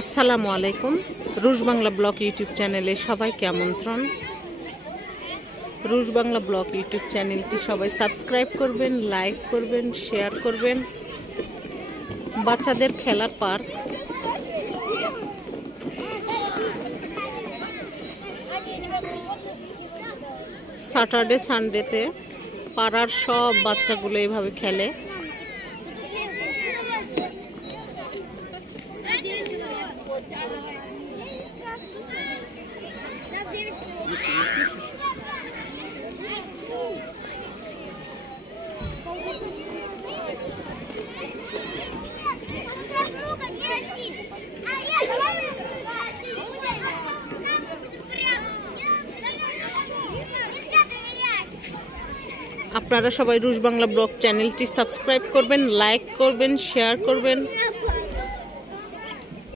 আসসালামু আলাইকুম। রুশ বাংলা ব্লগ ইউটিউব চ্যানেলে সবাইকে আমন্ত্রণ। রুশ বাংলা ব্লগ ইউটিউব চ্যানেলটি সবাই সাবস্ক্রাইব করবেন, লাইক করবেন, শেয়ার করবেন। বাচ্চাদের খেলার পার্ক, স্যাটারডে সানডেতে পাড়ার সব বাচ্চাগুলো এইভাবে খেলে। আপনারা সবাই রুশ বাংলা ব্লগ চ্যানেলটি সাবস্ক্রাইব করবেন, লাইক করবেন, শেয়ার করবেন।